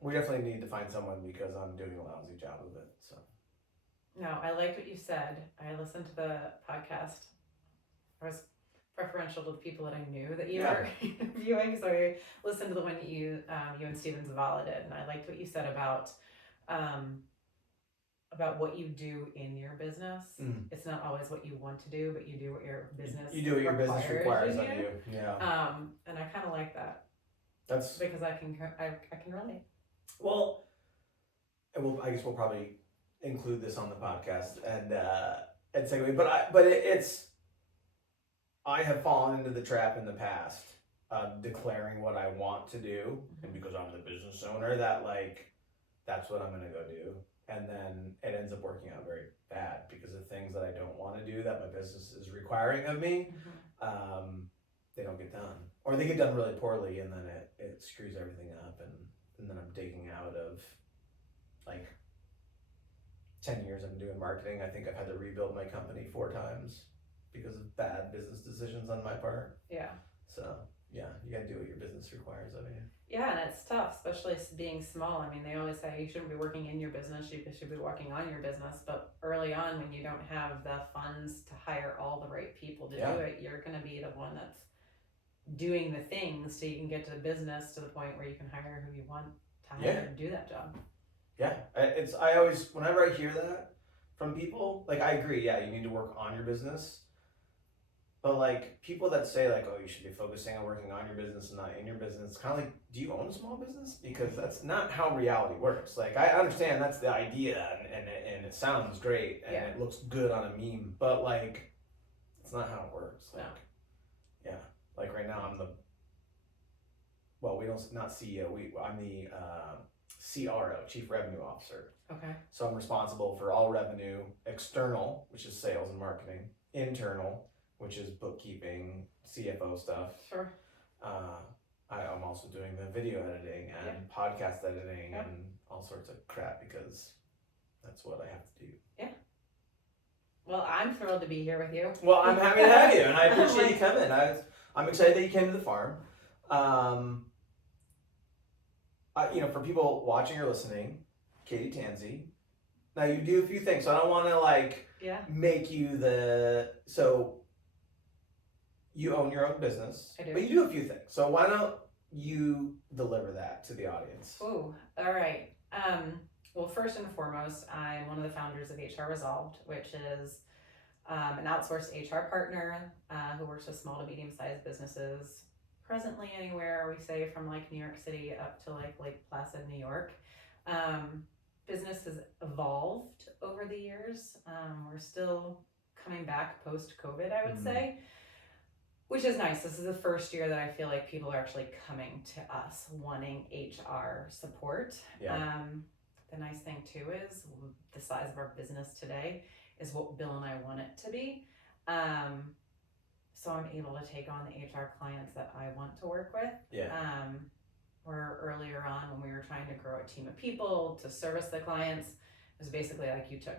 we definitely need to find someone because I'm doing a lousy job of it. So. No, I liked what you said. I listened to the podcast. I was preferential to the people that I knew that you were interviewing, so I listened to the one that you and Steven Zavala did, and I liked what you said about what you do in your business. It's not always what you want to do, but you do what your business you do what your business requires of you. Yeah. And I kind of like that. That's because I can relate. Well, I guess we'll probably include this on the podcast and segue. But it's I have fallen into the trap in the past of declaring what I want to do, and because I'm the business owner, that like that's what I'm gonna go do. And then it ends up working out very bad because of things that I don't want to do that my business is requiring of me. They don't get done, or they get done really poorly, and then it screws everything up, and then I'm digging out of like 10 years I've been doing marketing. I think I've had to rebuild my company 4 times because of bad business decisions on my part. Yeah. So yeah, you gotta do what your business requires of you. Yeah, and it's tough, especially being small. I mean, they always say you shouldn't be working in your business, you should be working on your business. But early on, when you don't have the funds to hire all the right people to do it, you're going to be the one that's doing the things so you can get to the business to the point where you can hire who you want to hire and do that job. Yeah, I always, whenever I hear that from people, like I agree, yeah, you need to work on your business. But like people that say like, oh, you should be focusing on working on your business and not in your business, it's kind of like, do you own a small business? Because that's not how reality works. Like I understand that's the idea and it sounds great and it looks good on a meme, but like it's not how it works. Like, yeah, like right now not CEO. I'm the CRO, Chief Revenue Officer. Okay. So I'm responsible for all revenue, external, which is sales and marketing, internal, which is bookkeeping, CFO stuff. Sure. I'm also doing the video editing and podcast editing and all sorts of crap because that's what I have to do. Yeah. Well, I'm thrilled to be here with you. Well, I'm happy to have you, and I appreciate you coming. I'm excited that you came to the farm. For people watching or listening, Katie Tansey. Now you do a few things, so I don't want to make you so you own your own business. I do. But you do a few things. So why don't you deliver that to the audience? Ooh, all right. Well, first and foremost, I'm one of the founders of HR Resolved, which is an outsourced HR partner who works with small to medium-sized businesses, presently anywhere, we say, from like New York City up to like Lake Placid, New York. Business has evolved over the years. We're still coming back post-COVID, I would say, which is nice. This is the first year that I feel like people are actually coming to us wanting HR support. Yeah. The nice thing too is the size of our business today is what Bill and I want it to be. So I'm able to take on the HR clients that I want to work with. Yeah. Where earlier on when we were trying to grow a team of people to service the clients, it was basically like you took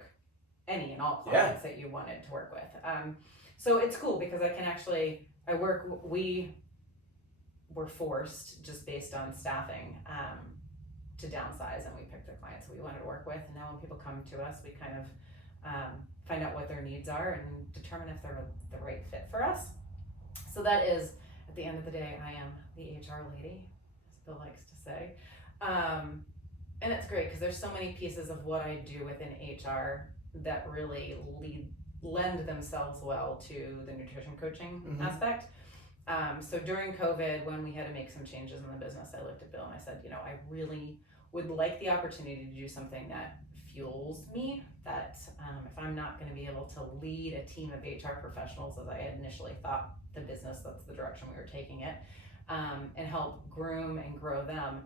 any and all clients that you wanted to work with. So it's cool because I can actually, we were forced just based on staffing to downsize, and we picked the clients we wanted to work with. And now when people come to us, we kind of find out what their needs are and determine if they're the right fit for us. So that is, at the end of the day, I am the HR lady, as Bill likes to say. And it's great because there's so many pieces of what I do within HR that really lend themselves well to the nutrition coaching aspect. So during COVID, when we had to make some changes in the business, I looked at Bill and I said, I really would like the opportunity to do something that fuels me, that if I'm not going to be able to lead a team of HR professionals as I had initially thought the business, that's the direction we were taking it, and help groom and grow them,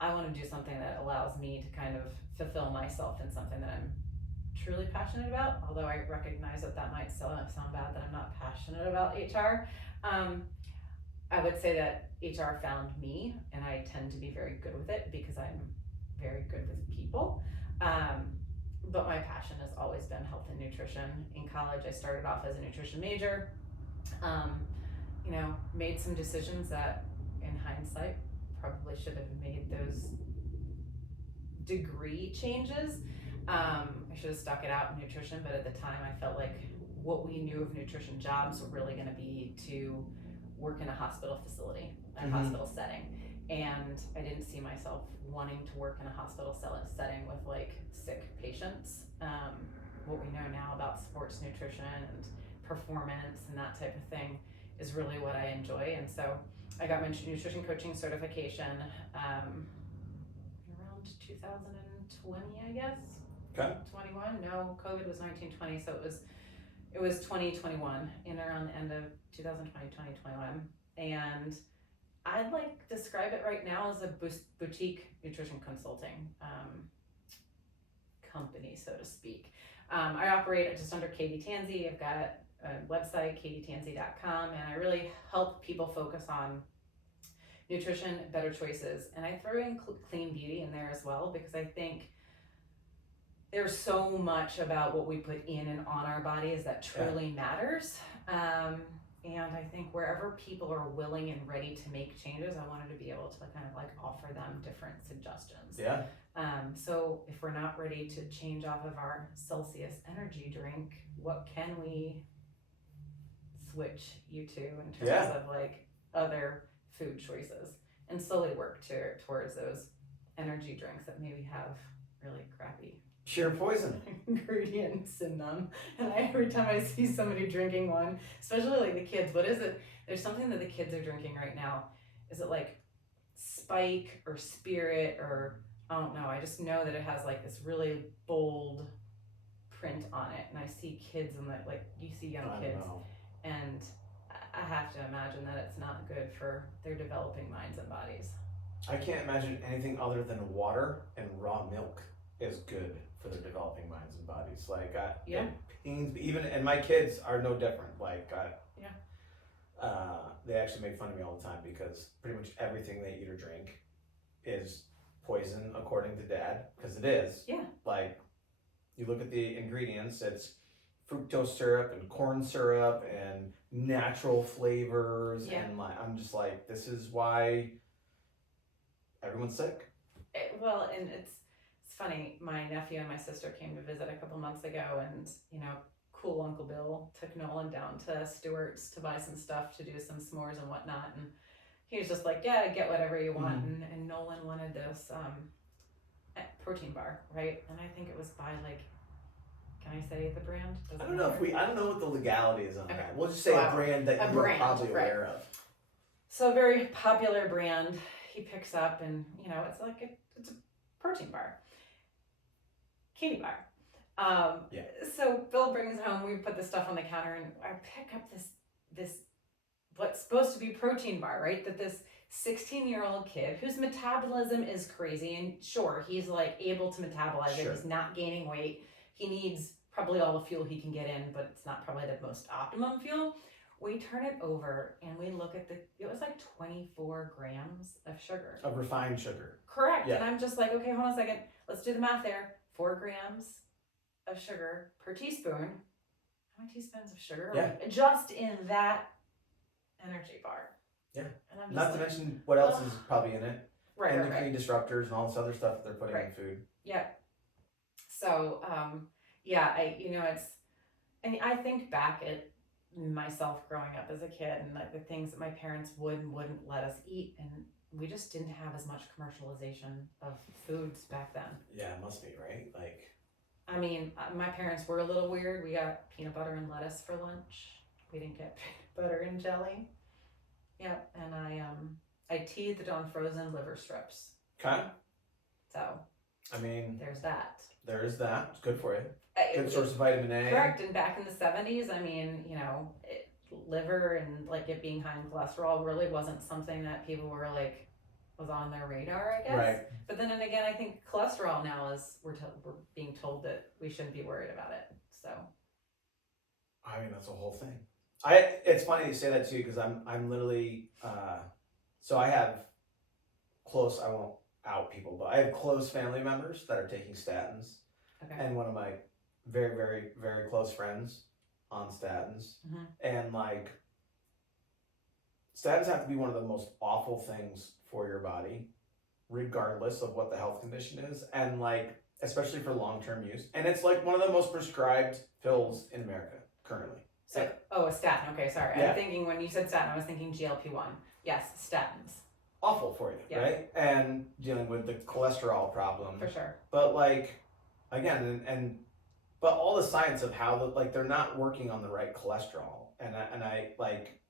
I want to do something that allows me to kind of fulfill myself in something that I'm truly passionate about, although I recognize that might sound bad that I'm not passionate about HR. I would say that HR found me, and I tend to be very good with it because I'm very good with people. But my passion has always been health and nutrition. In college, I started off as a nutrition major, made some decisions that in hindsight probably should have made those degree changes. I should have stuck it out in nutrition, but at the time I felt like what we knew of nutrition jobs were really going to be to work in a hospital facility, a hospital setting. And I didn't see myself wanting to work in a hospital setting with like sick patients. What we know now about sports nutrition and performance and that type of thing is really what I enjoy. And so I got my nutrition coaching certification around 2020, I guess. Okay. 21? No, COVID was 1920, so it was 2021, in around the end of 2020, 2021. And I'd like describe it right now as a boutique nutrition consulting company, so to speak. I operate just under Katie Tansey. I've got a website, katietansey.com, and I really help people focus on nutrition, better choices, and I throw in clean beauty in there as well, because I think there's so much about what we put in and on our bodies that truly matters. And I think wherever people are willing and ready to make changes, I wanted to be able to kind of like offer them different suggestions. Yeah. So if we're not ready to change off of our Celsius energy drink, what can we switch you to in terms of like other food choices, and slowly work towards those energy drinks that maybe have really crappy sheer poison ingredients in them. And every time I see somebody drinking one, especially like the kids, what is it? There's something that the kids are drinking right now. Is it like Spike or Spirit or I don't know. I just know that it has like this really bold print on it, and I see kids and like you see young kids, and I have to imagine that it's not good for their developing minds and bodies. I can't imagine anything other than water and raw milk is good for their developing minds and bodies. Like, it pains me. Even, and my kids are no different. Like, they actually make fun of me all the time because pretty much everything they eat or drink is poison, according to Dad, because it is. Yeah. Like, you look at the ingredients, it's fructose syrup and corn syrup and natural flavors, and like, I'm just like, this is why everyone's sick. Well, and it's funny, my nephew and my sister came to visit a couple months ago, and cool Uncle Bill took Nolan down to Stewart's to buy some stuff to do some s'mores and whatnot, and he was just like, yeah, get whatever you want. And Nolan wanted this protein bar, right? And I think it was by like, can I say the brand? I don't know I don't know what the legality is on that. We'll just say a brand that you're probably aware of. So a very popular brand he picks up, and it's like it's a protein bar. Katie bar. So Bill brings it home, we put the stuff on the counter, and I pick up this what's supposed to be protein bar, right? That this 16-year-old kid whose metabolism is crazy, and sure, he's like able to metabolize it, he's not gaining weight, he needs probably all the fuel he can get in, but it's not probably the most optimum fuel. We turn it over and we look at it was like 24 grams of sugar. Of refined sugar. Correct. Yeah. And I'm just like, okay, hold on a second. Let's do the math there. 4 grams of sugar per teaspoon. How many teaspoons of sugar are we just in that energy bar? Yeah. And I'm just not to mention what else is probably in it. Right. Endocrine disruptors and all this other stuff that they're putting in food. Yeah. So, I think back at myself growing up as a kid and like the things that my parents would and wouldn't let us eat, and we just didn't have as much commercialization of foods back then. Yeah, it must be, right? Like, I mean, my parents were a little weird. We got peanut butter and lettuce for lunch. We didn't get peanut butter and jelly. Yeah, and I teethed on frozen liver strips. Okay. So, I mean, there's that. There is that. It's good for you. Good source of vitamin A. Correct. And back in the 70s, I mean, liver and like it being high in cholesterol really wasn't something that people were like, was on their radar, I guess. Right. But then again, I think cholesterol now is, we're being told that we shouldn't be worried about it. So. I mean, that's a whole thing. It's funny you say that too, because I'm literally, so I have I won't out people, but I have close family members that are taking statins. Okay. And one of my very, very, very close friends on statins. Mm-hmm. And like, statins have to be one of the most awful things for your body, regardless of what the health condition is, and like especially for long-term use. And it's like one of the most prescribed pills in America currently. So, a statin. Okay, sorry. Yeah. I'm thinking when you said statin, I was thinking GLP-1. Yes, statins. Awful for you, Yeah. right? And dealing with the cholesterol problem. For sure. But like, again, but all the science of how they're not working on the right cholesterol, and I like.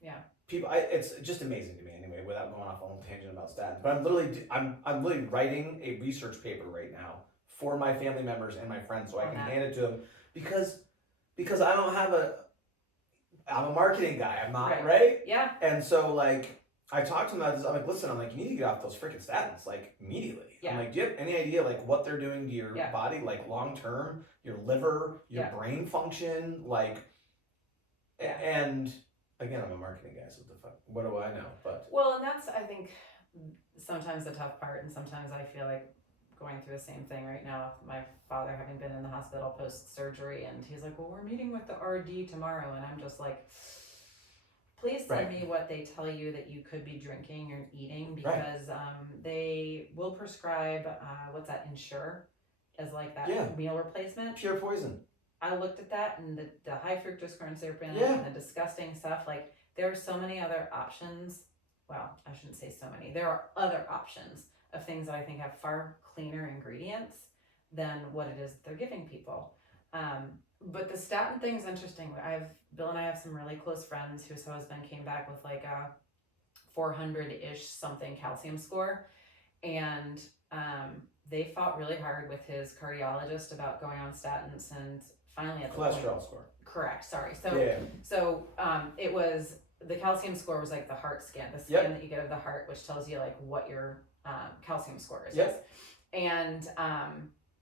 Yeah. People, it's just amazing to me anyway. Without going off on a tangent about statins, but I'm literally writing a research paper right now for my family members and my friends, so I can hand it to them because I don't have I'm a marketing guy. I'm not right. Yeah. And so like I talked to them about this. I'm like, listen, you need to get off those freaking statins like immediately. Yeah. I'm like, do you have any idea like what they're doing to your body like long term, your liver, your brain function, like, and. Again, I'm a marketing guy, so what do I know? But well, and that's, I think, sometimes the tough part, and sometimes I feel like going through the same thing right now. My father having been in the hospital post-surgery, and he's like, well, we're meeting with the RD tomorrow, and I'm just like, please send me what they tell you that you could be drinking or eating, because they will prescribe, what's that, Ensure, as like that meal replacement. Pure poison. I looked at that and the high fructose corn syrup in it and the disgusting stuff. Like, there are so many other options. Well, I shouldn't say so many. There are other options of things that I think have far cleaner ingredients than what it is that they're giving people. But the statin thing's interesting. Bill and I have some really close friends whose husband came back with like a 400-ish something calcium score. And they fought really hard with his cardiologist about going on statins, and finally at the cholesterol score. Correct. Sorry. So it was, the calcium score was like the heart scan, the scan that you get of the heart, which tells you like what your calcium score is. Yep. And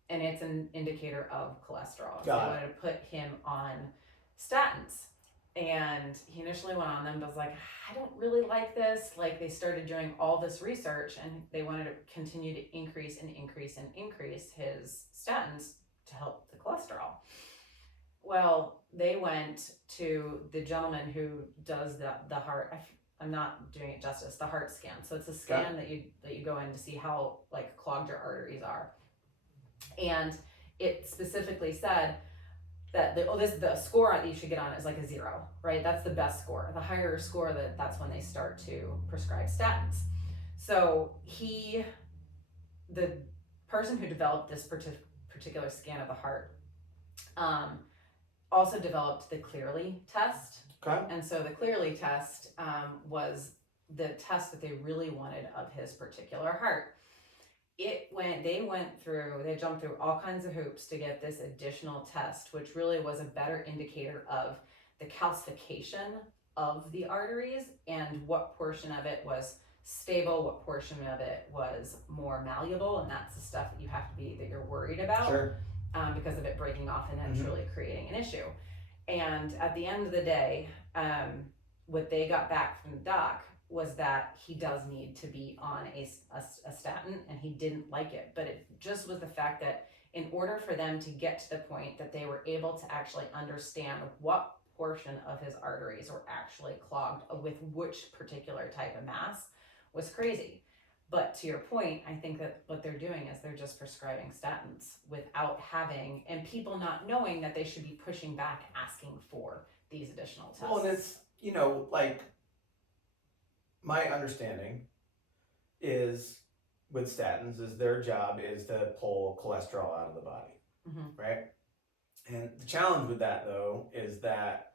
it's an indicator of cholesterol. So they wanted to put him on statins. And he initially went on them, but was like, I don't really like this. Like, they started doing all this research, and they wanted to continue to increase his statins to help the cholesterol. Well, they went to the gentleman who does the heart. I'm not doing it justice. The heart scan. So it's a scan that you go in to see how like clogged your arteries are, and it specifically said that the score that you should get on is like a 0, right? That's the best score. The higher score, that's when they start to prescribe statins. So the person who developed this particular scan of the heart, also developed the Clearly test. Okay. And so the Clearly test was the test that they really wanted of his particular heart. They jumped through all kinds of hoops to get this additional test, which really was a better indicator of the calcification of the arteries and what portion of it was stable, what portion of it was more malleable, and that's the stuff that you're worried about. Sure. Because of it breaking off and then truly creating an issue. And at the end of the day, what they got back from the doc was that he does need to be on a statin, and he didn't like it. But it just was the fact that in order for them to get to the point that they were able to actually understand what portion of his arteries were actually clogged with which particular type of mass was crazy. But to your point, I think that what they're doing is they're just prescribing statins without having, and people not knowing that they should be pushing back, asking for these additional tests. Well, and it's, like, my understanding is with statins is their job is to pull cholesterol out of the body, right? And the challenge with that, though, is that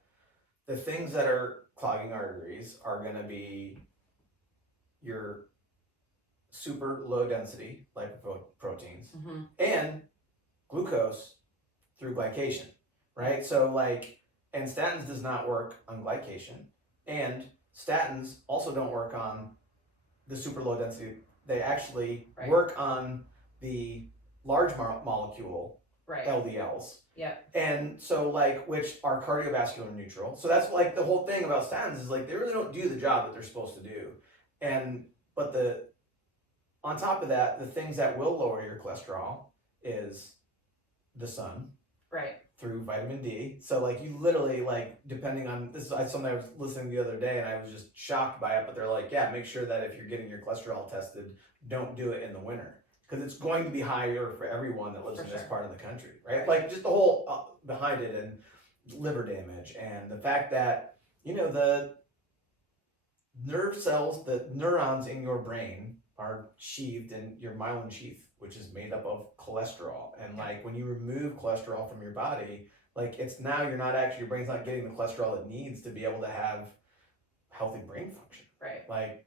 the things that are clogging arteries are going to be your super low density lipoproteins and glucose through glycation, right? So and statins does not work on glycation, and statins also don't work on the super low density. They actually work on the large molecule LDLs. Yeah. And so which are cardiovascular neutral. So that's the whole thing about statins is they really don't do the job that they're supposed to do. But on top of that, the things that will lower your cholesterol is the sun. Right. through vitamin D. So like you literally like, depending on this, is something I was listening the other day and I was just shocked by it. But they're like, yeah, make sure that if you're getting your cholesterol tested, don't do it in the winter because it's going to be higher for everyone that lives in this part of the country, right? Like just the whole behind it and liver damage and the fact that the nerve cells, the neurons in your brain are sheathed in your myelin sheath, which is made up of cholesterol. And like when you remove cholesterol from your body, like it's now you're not actually, your brain's not getting the cholesterol it needs to be able to have healthy brain function. Right. Like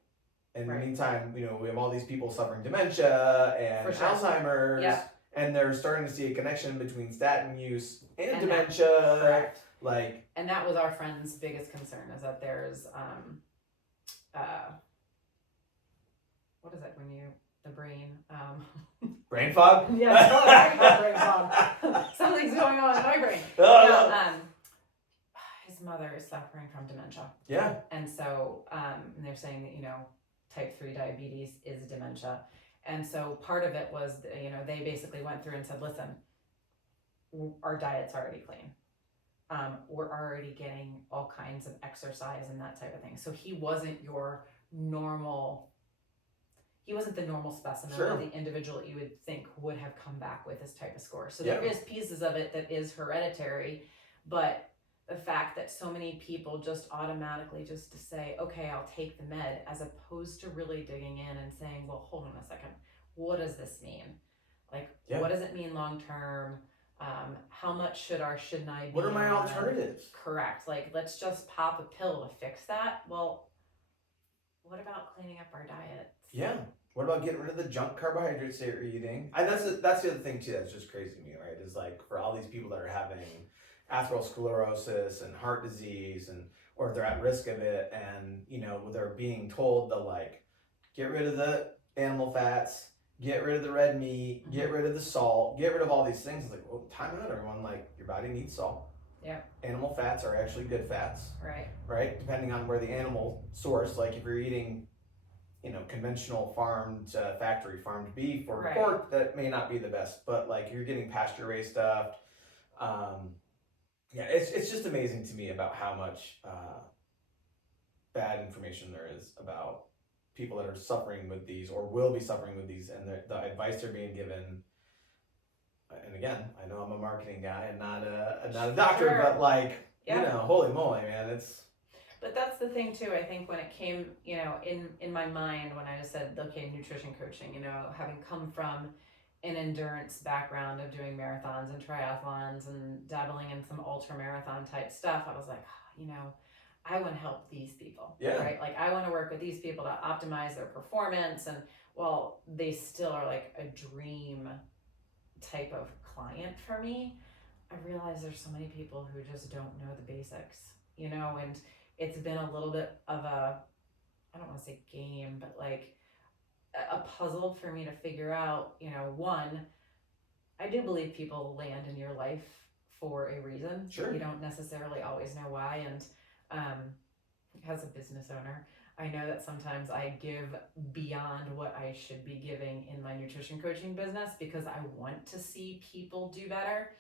in the meantime, we have all these people suffering dementia and Alzheimer's. Yeah. And they're starting to see a connection between statin use and dementia. Correct. Like, and that was our friend's biggest concern, is that there's what is it when you the brain brain fog? Yeah, brain fog. Something's going on in my brain. His mother is suffering from dementia. Yeah. And so and they're saying that type 3 diabetes is dementia. And so part of it was they basically went through and said, listen, our diet's already clean. We're already getting all kinds of exercise and that type of thing. So he wasn't the normal specimen of the individual that you would think would have come back with this type of score. So there is pieces of it that is hereditary, but the fact that so many people just automatically just to say, okay, I'll take the med, as opposed to really digging in and saying, well, hold on a second, what does this mean? Like, what does it mean long term? How much should I be? What are my alternatives? Correct. Like, let's just pop a pill to fix that. Well, what about cleaning up our diets? Yeah. What about getting rid of the junk carbohydrates that you're eating? And that's the other thing too that's just crazy to me, right? Is like for all these people that are having atherosclerosis and heart disease or they're at risk of it and they're being told to like get rid of the animal fats, get rid of the red meat, get rid of the salt, get rid of all these things. It's like, well, time out, everyone. Like, your body needs salt. Yeah. Animal fats are actually good fats. Right. Right? Depending on where the animal source, like if you're eating, conventional farmed, factory farmed beef or pork, that may not be the best. But like you're getting pasture raised stuff. It's just amazing to me about how much bad information there is about people that are suffering with these or will be suffering with these and the advice they're being given. And again, I know I'm a marketing guy and not a doctor, but like, holy moly, man, But that's the thing too. I think when it came, in my mind when I just said, okay, nutrition coaching, having come from an endurance background of doing marathons and triathlons and dabbling in some ultra marathon type stuff, I was like, I want to help these people, right? Like I want to work with these people to optimize their performance. And while they still are like a dream type of client for me, I realize there's so many people who just don't know the basics, and it's been a little bit of I don't want to say game, but like a puzzle for me to figure out, one, I do believe people land in your life for a reason. Sure. You don't necessarily always know why. And as a business owner, I know that sometimes I give beyond what I should be giving in my nutrition coaching business because I want to see people do better.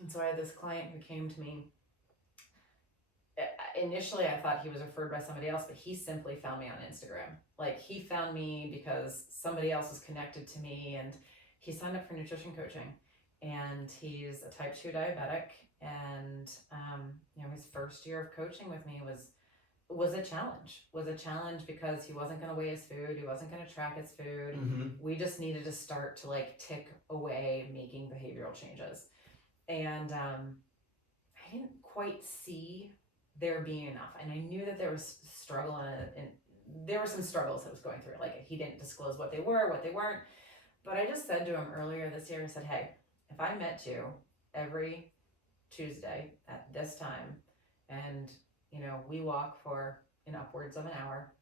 And so I had this client who came to me. Initially, I thought he was referred by somebody else, but he simply found me on Instagram. Like, he found me because somebody else was connected to me, and he signed up for nutrition coaching. And he's a type 2 diabetic, and his first year of coaching with me was a challenge because he wasn't going to weigh his food, he wasn't going to track his food. Mm-hmm. We just needed to start to like tick away making behavioral changes, and I didn't quite see there being enough, and I knew that there was struggle and there were some struggles that was going through. Like, he didn't disclose what they were, what they weren't. But I just said to him earlier this year, I said, hey, if I met you every Tuesday at this time and we walk for upwards of an hour,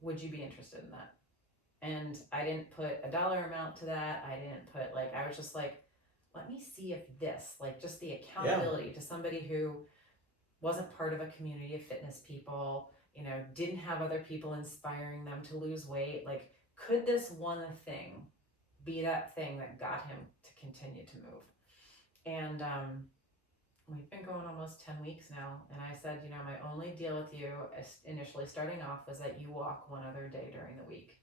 would you be interested in that? And I didn't put a dollar amount to that. I didn't put I was just like, let me see if this, like, just the accountability to somebody who wasn't part of a community of fitness people, didn't have other people inspiring them to lose weight. Like, could this one thing be that thing that got him to continue to move? And We've been going almost 10 weeks now. And I said, my only deal with you initially starting off was that you walk one other day during the week.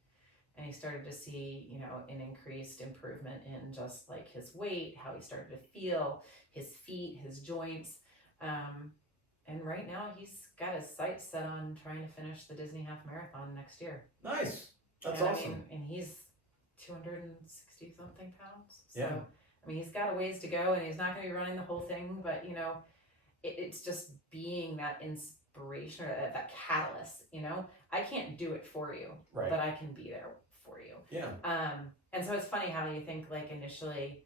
And he started to see, an increased improvement in just like his weight, how he started to feel, his feet, his joints. And right now he's got his sights set on trying to finish the Disney Half Marathon next year. Nice. That's awesome. And he's 260 something pounds. So, yeah. He's got a ways to go, and he's not going to be running the whole thing, but it's just being that inspiration or that catalyst. I can't do it for you, right, but I can be there for you. Yeah. And so it's funny how you think like initially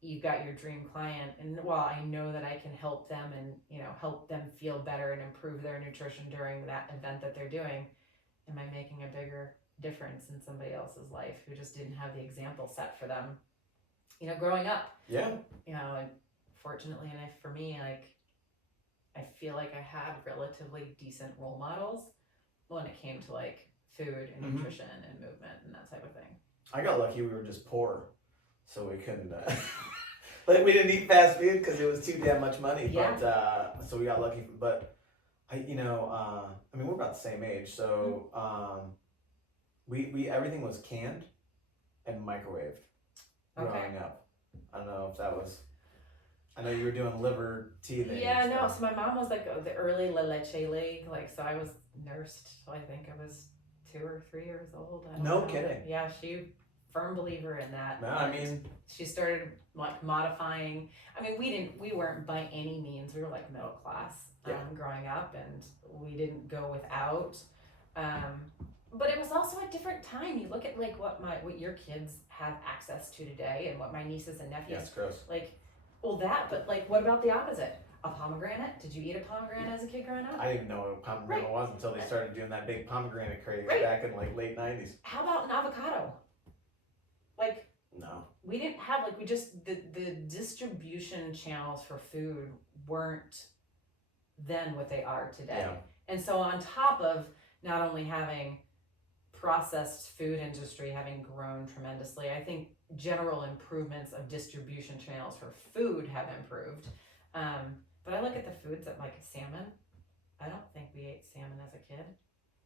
you got your dream client, and I know that I can help them and help them feel better and improve their nutrition during that event that they're doing. Am I making a bigger difference in somebody else's life who just didn't have the example set for them, growing up? Yeah. And fortunately enough for me, like I feel like I had relatively decent role models when it came to like food and nutrition and movement and that type of thing. I got lucky. We were just poor, so we couldn't. Like we didn't eat fast food because it was too damn much money. Yeah. But so we got lucky. But we're about the same age, so we everything was canned and microwaved growing up. I don't know if that was. I know you were doing liver tea things. Yeah, no. So my mom was like the early La Leche league. Like, so I was nursed. I think I was 2 or 3 years old. I don't know. Kidding. Yeah, she firm believer in that. No, she started like modifying. We weren't by any means. We were like middle class growing up, and we didn't go without. But it was also a different time. You look at like what your kids have access to today, and what my nieces and nephews. Yeah, it's gross. But like, what about the opposite? A pomegranate? Did you eat a pomegranate as a kid growing up? I didn't know what a pomegranate was until they started doing that big pomegranate craze back in like late 90s. How about an avocado? Like, no. We didn't have the distribution channels for food weren't then what they are today. Yeah. And so on top of not only having processed food industry having grown tremendously, I think general improvements of distribution channels for food have improved. But I look at the foods that like salmon. I don't think we ate salmon as a kid.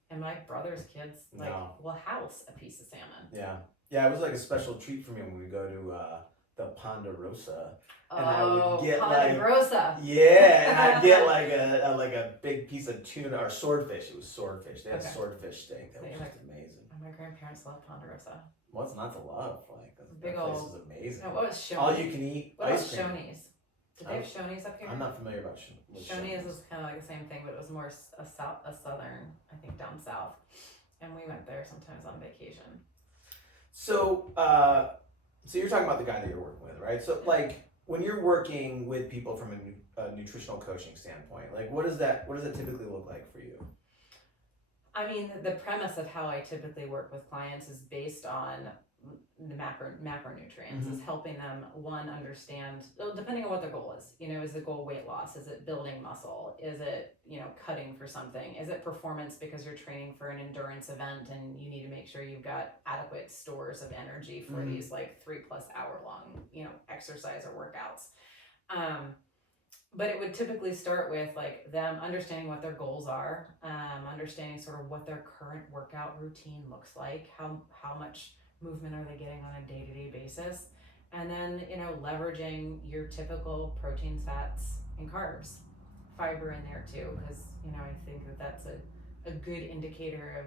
And my brother's kids will house a piece of salmon. Yeah. Yeah, it was like a special treat for me when we go to the Ponderosa. And I would get Ponderosa. And I'd get like a big piece of tuna or swordfish. It was swordfish. They had swordfish steak. That was just amazing. My grandparents loved Ponderosa. What's not to love? Like big that place old, is amazing. No, what was Shoney's? All you can eat ice cream. Shoney's? Did they have Shoney's up here? I'm not familiar about Shoney's was kind of like the same thing, but it was more a southern, I think, down south. And we went there sometimes on vacation. So, so you're talking about the guy that you're working with, right? So, like, when you're working with people from a nutritional coaching standpoint, like, what does that typically look like for you? The premise of how I typically work with clients is based on the macronutrients, is helping them understand, depending on what their goal is. Is the goal weight loss? Is it building muscle? Is it cutting for something? Is it performance because you're training for an endurance event and you need to make sure you've got adequate stores of energy for these like 3+ hour long exercise or workouts? But it would typically start with like them understanding what their goals are, understanding sort of what their current workout routine looks like, how much movement are they getting on a day-to-day basis, and then leveraging your typical proteins, fats, and carbs, fiber in there too, because I think that's a good indicator of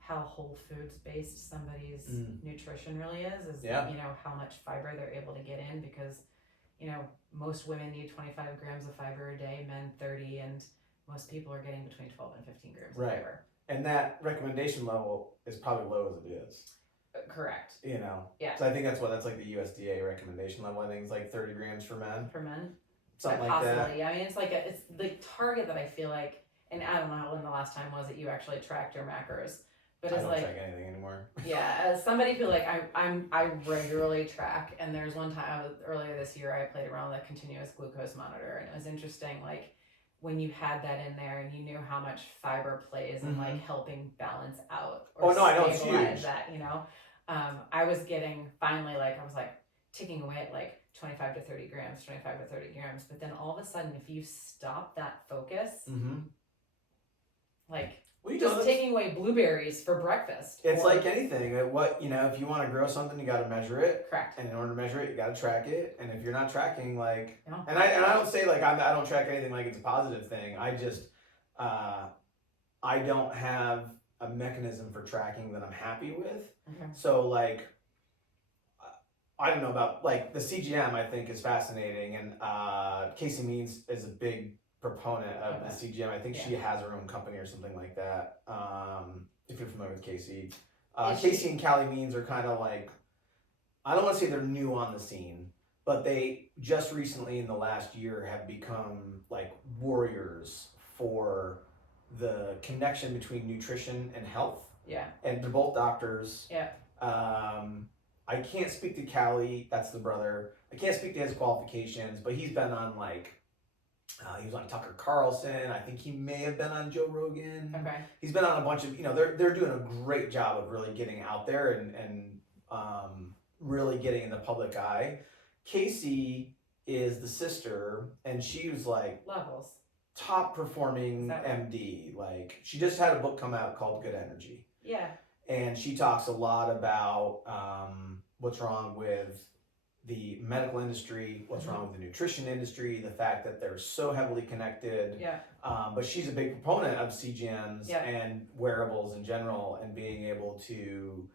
how whole foods based somebody's nutrition really is how much fiber they're able to get in, because most women need 25 grams of fiber a day, men 30, and most people are getting between 12 and 15 grams of fiber. And that recommendation level is probably low as it is. Correct. Yeah. So I think that's like the USDA recommendation level. I think it's like 30 grams for men. Something like possibly. that. It's it's the target that I feel like, and I don't know when the last time was that you actually tracked your macros. But it's I don't track anything anymore. Yeah, as somebody who I regularly track, and there's one time earlier this year I played around with a continuous glucose monitor, and it was interesting when you had that in there and you knew how much fiber plays in helping balance out or I know it's huge. that, I was getting finally I was ticking away at 25 to 30 grams, 25 to 30 grams. But then all of a sudden, if you stop that focus, like just taking away blueberries for breakfast. It's like anything. If you want to grow something, you got to measure it. Correct. And in order to measure it, you got to track it. And if you're not tracking, like, no. and I don't say like I don't track anything like it's a positive thing. I just, I don't have a mechanism for tracking that I'm happy with. Okay. So like, I don't know about like the CGM. I think is fascinating, and Casey Means is a big proponent of the CGM. I think she has her own company or something like that. If you're familiar with Casey, Casey and Callie Means are kind of like, I don't want to say they're new on the scene, but they just recently in the last year have become like warriors for the connection between nutrition and health. Yeah. And they're both doctors. Yeah. I can't speak to Callie, that's the brother. I can't speak to his qualifications, but he's been on like, he was on Tucker Carlson. I think he may have been on Joe Rogan. Okay. He's been on a bunch of, they're doing a great job of really getting out there and really getting in the public eye. Casey is the sister, and she was like Levels. top performing MD. Like she just had a book come out called Good Energy. Yeah. And she talks a lot about what's wrong with the medical industry, what's wrong with the nutrition industry, the fact that they're so heavily connected. Yeah. But she's a big proponent of CGMs Yeah. and wearables in general, and being able to,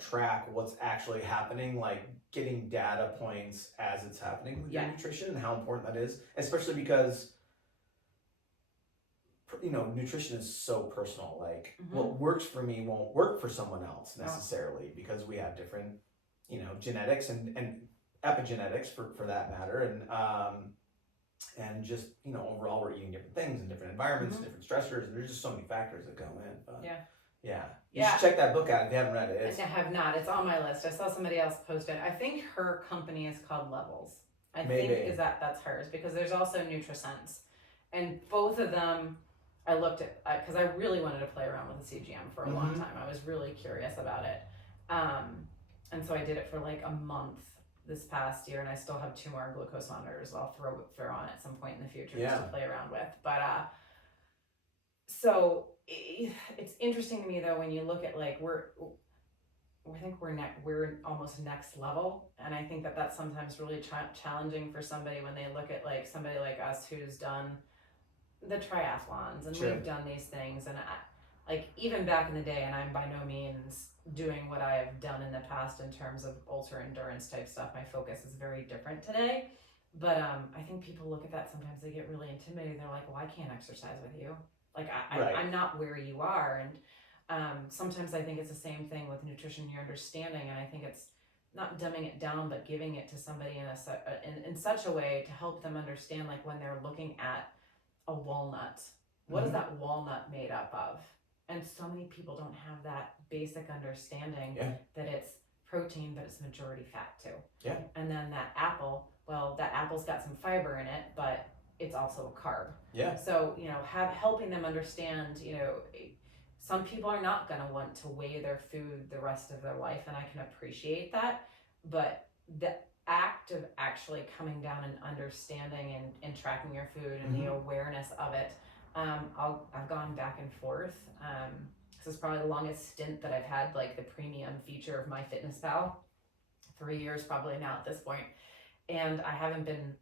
track what's actually happening, like getting data points as it's happening with your nutrition and how important that is, especially because nutrition is so personal. Like what works for me won't work for someone else necessarily, because we have different, genetics and epigenetics for that matter. And just, overall we're eating different things in different environments, different stressors, and there's just so many factors that go in. But you should check that book out if you haven't read it. I have not. It's on my list. I saw somebody else post it. I think her company is called Levels. I think that's hers, because there's also NutriSense, and both of them I looked at, because I really wanted to play around with the CGM for a long time. I was really curious about it. And so I did it for like a month this past year, and I still have 2 more glucose monitors I'll throw on at some point in the future just to play around with. But so it's interesting to me though, when you look at like we're almost next level, and I think that that's sometimes really challenging for somebody when they look at like somebody like us who's done the triathlons and we've done these things, and like even back in the day, and I'm by no means doing what I have done in the past in terms of ultra endurance type stuff. My focus is very different today, but I think people look at that, sometimes they get really intimidated. They're like, well, I can't exercise with you, like I'm not where you are. And sometimes I think it's the same thing with nutrition, your understanding, and I think it's not dumbing it down, but giving it to somebody in such a way to help them understand, like when they're looking at a walnut, what is that walnut made up of? And so many people don't have that basic understanding that it's protein, but it's majority fat too. Yeah. And then that apple, well, that apple's got some fiber in it, but it's also a carb. Yeah. So, helping them understand, some people are not going to want to weigh their food the rest of their life, and I can appreciate that. But the act of actually coming down and understanding and tracking your food and the awareness of it, I've gone back and forth. This is probably the longest stint that I've had like the premium feature of MyFitnessPal. 3 years probably now at this point, and I haven't been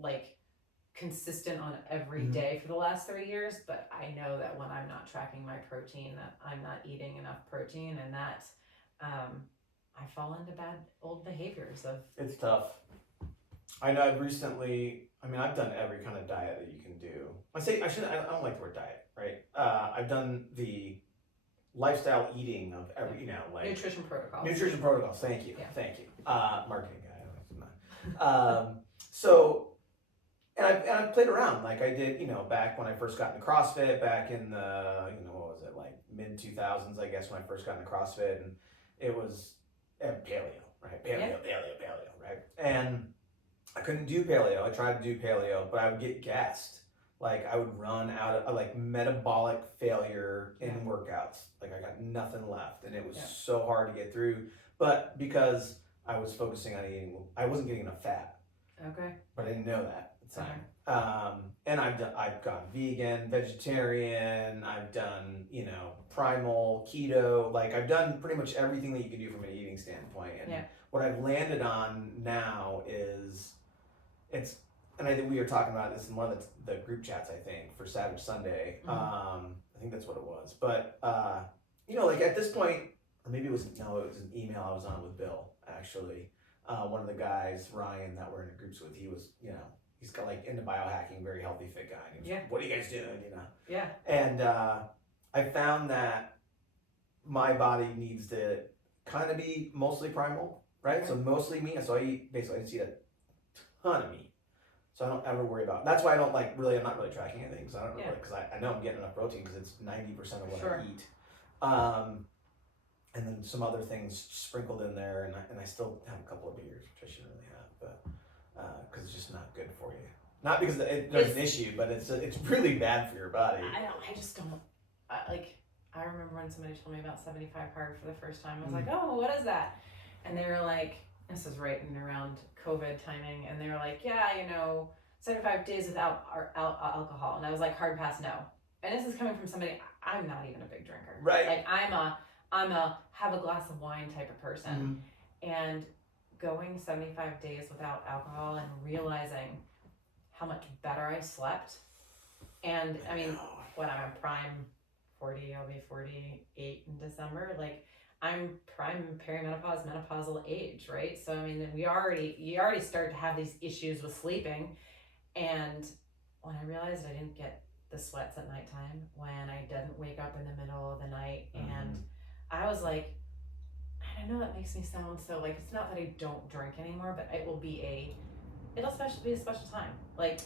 like consistent on every day for the last 3 years, but I know that when I'm not tracking my protein, that I'm not eating enough protein, and that I fall into bad old behaviors of. It's tough. I know I've done every kind of diet that you can do. I don't like the word diet, right? I've done the lifestyle eating of every, like nutrition protocols. Nutrition protocols. Thank you. Yeah. Thank you. Marketing guy. So, and I played around. Like I did, back when I first got into CrossFit, back in the, what was it, like mid 2000s, I guess, when I first got into CrossFit, and it was paleo, right? Paleo, right? And I couldn't do paleo. I tried to do paleo, but I would get gassed. Like I would run out of like metabolic failure in workouts. Like I got nothing left, and it was so hard to get through. But because I was focusing on eating. I wasn't getting enough fat. Okay. But I didn't know that at the time. And I've gone vegan, vegetarian. I've done primal, keto. Like I've done pretty much everything that you can do from an eating standpoint. And what I've landed on now is and I think we were talking about this in one of the group chats, I think, for Savage Sunday. I think that's what it was. But, like at this point, or maybe it was an email I was on with Bill, actually. One of the guys, Ryan, that we're in groups with, he was, he's got like into biohacking, very healthy, fit guy. And he was, what are you guys doing, Yeah. And I found that my body needs to kind of be mostly primal, right? Okay. So mostly meat. So I just eat a ton of meat. So I don't ever worry about it. That's why I don't I'm not really tracking anything because I don't really, because I know I'm getting enough protein because it's 90% of what I eat. And then some other things sprinkled in there, and I still have a couple of beers, which I shouldn't really have, but because it's just not good for you. Not because there's an issue, but it's really bad for your body. I just don't I remember when somebody told me about 75 hard for the first time. I was like, oh, what is that? And they were like, this is right in around COVID timing, and they were like, 75 days without alcohol. And I was like, hard pass, no. And this is coming from somebody, I'm not even a big drinker. Right. Like I'm a have a glass of wine type of person. And going 75 days without alcohol and realizing how much better I slept. And I mean, when I'm a prime 40, I'll be 48 in December. Like I'm prime perimenopause, menopausal age, right? So I mean, you already start to have these issues with sleeping. And when I realized I didn't get the sweats at nighttime, when I didn't wake up in the middle of the night, and I was like, I know that makes me sound so like, it's not that I don't drink anymore, but it'll be a special time. Like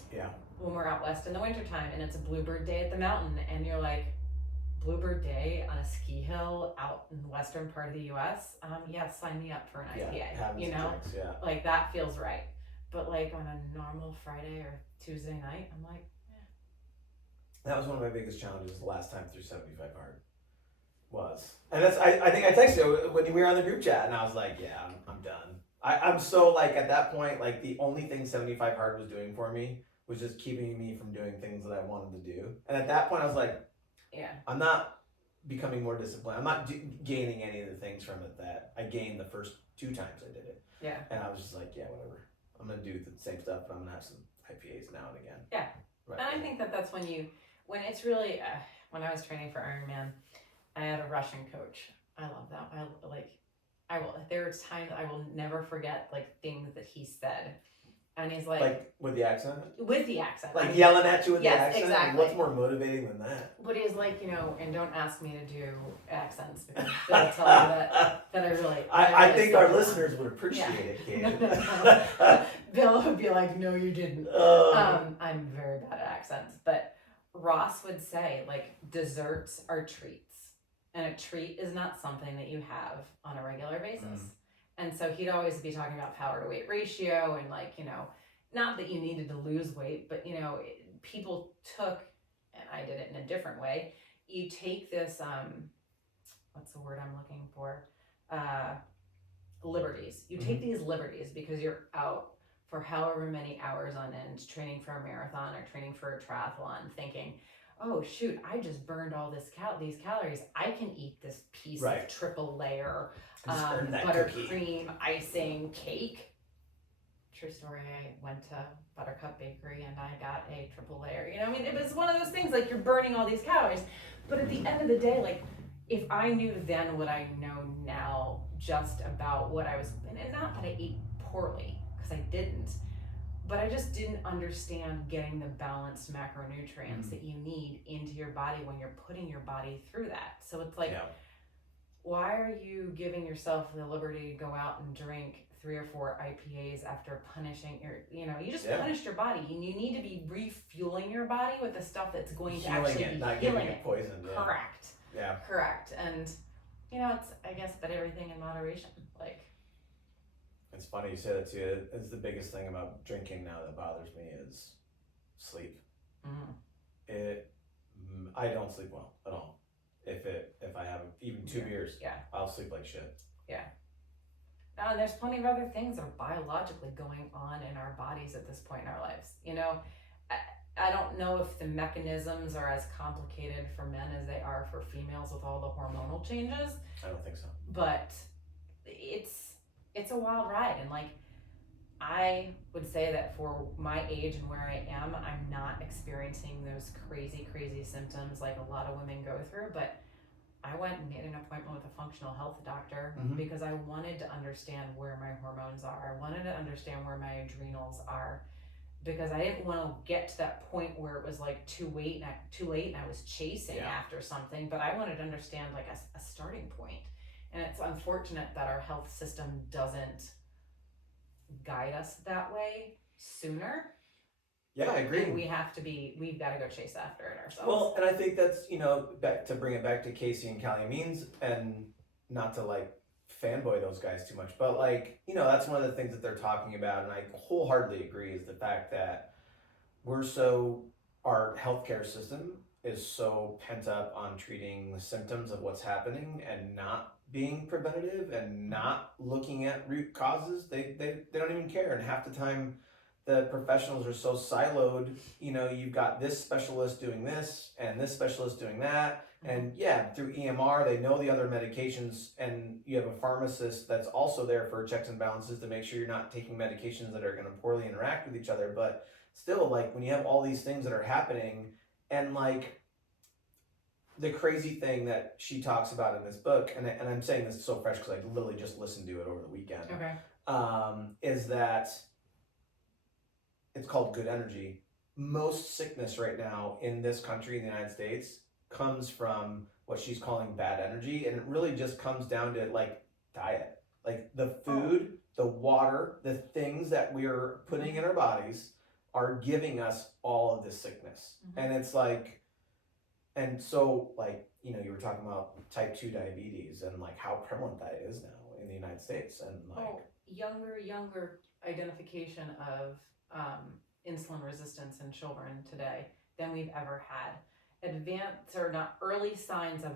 when we're out west in the wintertime and it's a bluebird day at the mountain, and you're like, bluebird day on a ski hill out in the western part of the US, sign me up for an IPA. Like that feels right. But like on a normal Friday or Tuesday night, I'm like, That was one of my biggest challenges the last time through 75 hard was. And that's I think I texted you when we were on the group chat, and I was like, I'm done. I'm so like at that point, like the only thing 75 hard was doing for me was just keeping me from doing things that I wanted to do. And at that point I was like, I'm not becoming more disciplined. I'm not gaining any of the things from it that I gained the first 2 times I did it. Yeah. And I was just like, whatever. I'm going to do the same stuff, but I'm going to have some IPAs now and again. Yeah. Right. And I think that's when it's really, when I was training for Ironman, I had a Russian coach. I love that. There are times I will never forget, like, things that he said. And he's like with the accent? With the accent. Like yelling at you with the accent? Yes, exactly. What's more motivating than that? But he's like, and don't ask me to do accents because they'll tell you that I really... I think our listeners would appreciate it, Katie. No. Bill would be like, no, you didn't. I'm very bad at accents. But Ross would say, like, desserts are treats. And a treat is not something that you have on a regular basis. And so he'd always be talking about power to weight ratio and like, not that you needed to lose weight, but people took, and I did it in a different way. You take this, what's the word I'm looking for? Liberties. You take these liberties because you're out for however many hours on end training for a marathon or training for a triathlon thinking, oh shoot, I just burned all these calories. I can eat this piece of triple layer buttercream icing cake. True story, I went to Buttercup Bakery and I got a triple layer. It was one of those things like you're burning all these calories. But at the end of the day, like if I knew then what I know now just about what I was, and not that I ate poorly, because I didn't, but I just didn't understand getting the balanced macronutrients that you need into your body when you're putting your body through that. So it's like, why are you giving yourself the liberty to go out and drink 3 or 4 IPAs after punishing you just punished your body. You need to be refueling your body with the stuff that's going to actually be not healing giving it poison. Correct. Yeah. Correct. And it's, I guess, but everything in moderation. Like, it's funny you say that too. It's the biggest thing about drinking now that bothers me is sleep. I don't sleep well at all. If I have even 2 beers, I'll sleep like shit. Yeah. And there's plenty of other things that are biologically going on in our bodies at this point in our lives. You know, I don't know if the mechanisms are as complicated for men as they are for females with all the hormonal changes. I don't think so. But it's a wild ride, and like I would say that for my age and where I am, I'm not experiencing those crazy symptoms like a lot of women go through, but I went and made an appointment with a functional health doctor because I wanted to understand where my hormones are. I wanted to understand where my adrenals are, because I didn't want to get to that point where it was like too late and I was chasing after something, but I wanted to understand like a starting point. And it's unfortunate that our health system doesn't guide us that way sooner. Yeah, I agree. And we've got to go chase after it ourselves. Well, and I think that's, back to bring it back to Casey and Callie Means, and not to like fanboy those guys too much, but like, that's one of the things that they're talking about, and I wholeheartedly agree, is the fact that our healthcare system is so pent up on treating the symptoms of what's happening and not being preventative and not looking at root causes. They don't even care, and half the time the professionals are so siloed. You've got this specialist doing this and this specialist doing that, and through EMR they know the other medications, and you have a pharmacist that's also there for checks and balances to make sure you're not taking medications that are going to poorly interact with each other. But still, like, when you have all these things that are happening, and like the crazy thing that she talks about in this book, and I'm saying this so fresh because I literally just listened to it over the weekend, is that it's called good energy. Most sickness right now in this country, in the United States, comes from what she's calling bad energy, and it really just comes down to like diet, like the food, the water, the things that we're putting in our bodies are giving us all of this sickness. And it's like, and so, like, you were talking about type 2 diabetes and like how prevalent that is now in the United States, and like younger identification of insulin resistance in children today than we've ever had. Early signs of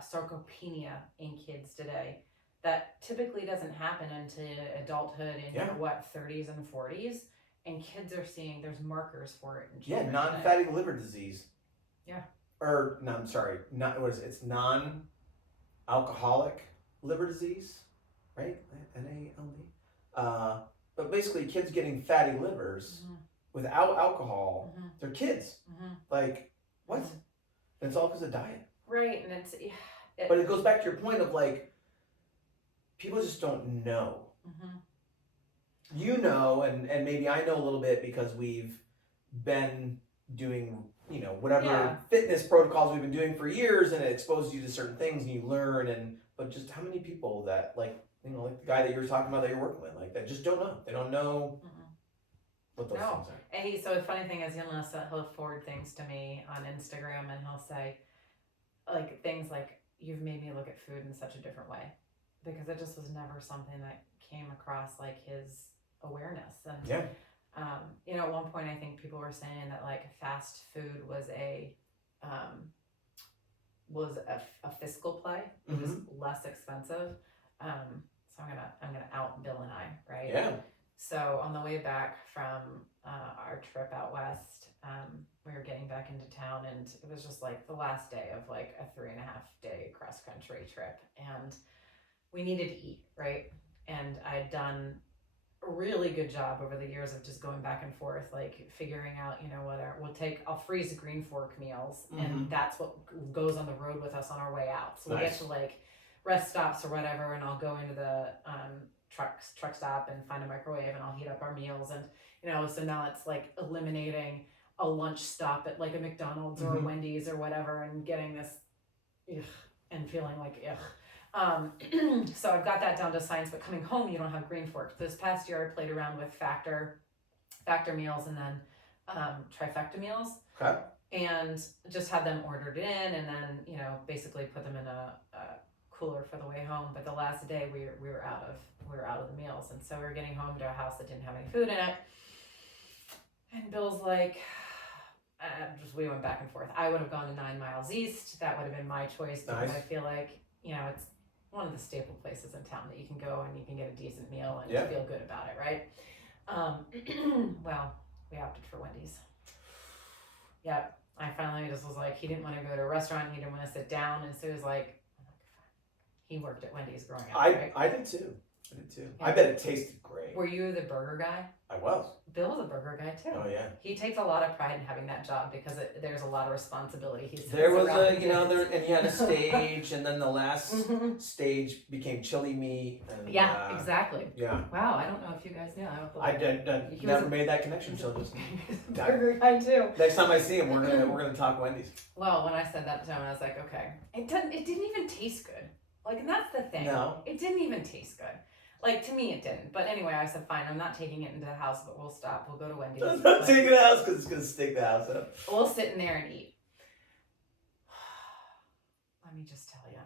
sarcopenia in kids today that typically doesn't happen into adulthood in your 30s and 40s, and kids are seeing there's markers for it in children. Non-fatty liver disease. It's non-alcoholic liver disease, right? NALD. But basically, kids getting fatty livers without alcohol, they're kids. Like, what? And it's all because of diet. Right, and but it goes back to your point of like, people just don't know. And maybe I know a little bit because we've been doing whatever fitness protocols we've been doing for years, and it exposes you to certain things and you learn. But just how many people that like the guy that you were talking about that you're working with, like, that just don't know. They don't know what those things are. And so the funny thing is, he'll forward things to me on Instagram, and he'll say like things like, "You've made me look at food in such a different way," because it just was never something that came across like his awareness. And at one point I think people were saying that like fast food was a fiscal play. It was less expensive. So I'm gonna out Bill and I, right? Yeah. So on the way back from our trip out west, we were getting back into town, and it was just like the last day of like a 3.5 day cross country trip, and we needed to eat, right? And I'd done a really good job over the years of just going back and forth, like figuring out, I'll freeze Green Fork meals, and that's what goes on the road with us on our way out. So we get to like rest stops or whatever, and I'll go into the truck stop and find a microwave, and I'll heat up our meals. And so now it's like eliminating a lunch stop at like a McDonald's or a Wendy's or whatever, and getting this and feeling like so I've got that down to science. But coming home, you don't have Green Fork. This past year I played around with factor meals, and then trifecta meals, and just had them ordered in, and then basically put them in a cooler for the way home. But the last day we were out of the meals, and so we were getting home to a house that didn't have any food in it, and Bill's like, we went back and forth. I would have gone to 9 miles east. That would have been my choice, because I feel like one of the staple places in town that you can go and you can get a decent meal and Yeah. feel good about it, right? Well, we opted for Wendy's. Yep. I finally just was like, he didn't want to go to a restaurant, he didn't want to sit down, and so he was like, he worked at Wendy's growing up, right? I did too. Yeah. I bet it tasted great. Were you the burger guy? I was. Bill was a burger guy too. Oh yeah. He takes a lot of pride in having that job because there's a lot of responsibility. There was a, and you had a stage, and then the last stage became chili meat. And, yeah, exactly. Yeah. Wow, I don't know if you guys knew. I never made that connection until just. Burger guy too. Next time I see him, we're gonna talk Wendy's. Well, when I said that to him, I was like, okay, it didn't even taste good. Like, and that's the thing. No. It didn't even taste good. Like, to me, it didn't. But anyway, I said, fine, I'm not taking it into the house, but we'll stop. We'll go to Wendy's. I'm not taking it out because it's going to stink the house up. We'll sit in there and eat. Let me just tell you.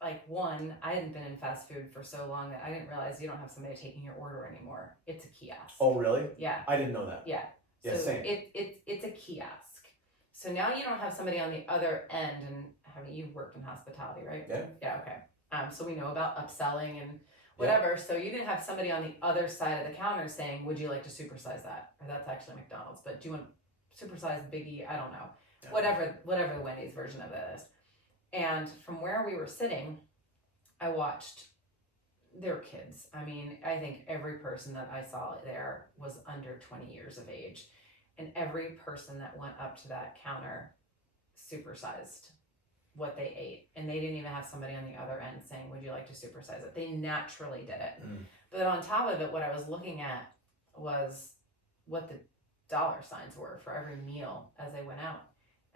Like, one, I hadn't been in fast food for so long that I didn't realize you don't have somebody taking your order anymore. It's a kiosk. Oh, really? Yeah. I didn't know that. Yeah. Yeah, so same. It's a kiosk. So now you don't have somebody on the other end, and you've worked in hospitality, right? Yeah. Yeah, okay. So we know about upselling and whatever. Yeah. So you didn't have somebody on the other side of the counter saying, would you like to supersize that? Or that's actually McDonald's, but do you want supersize Biggie? I don't know. Yeah. Whatever the Wendy's version of it is. And from where we were sitting, I watched their kids. I mean, I think every person that I saw there was under 20 years of age. And every person that went up to that counter supersized what they ate. And they didn't even have somebody on the other end saying, would you like to supersize it? They naturally did it. But on top of it, what I was looking at was what the dollar signs were for every meal as they went out.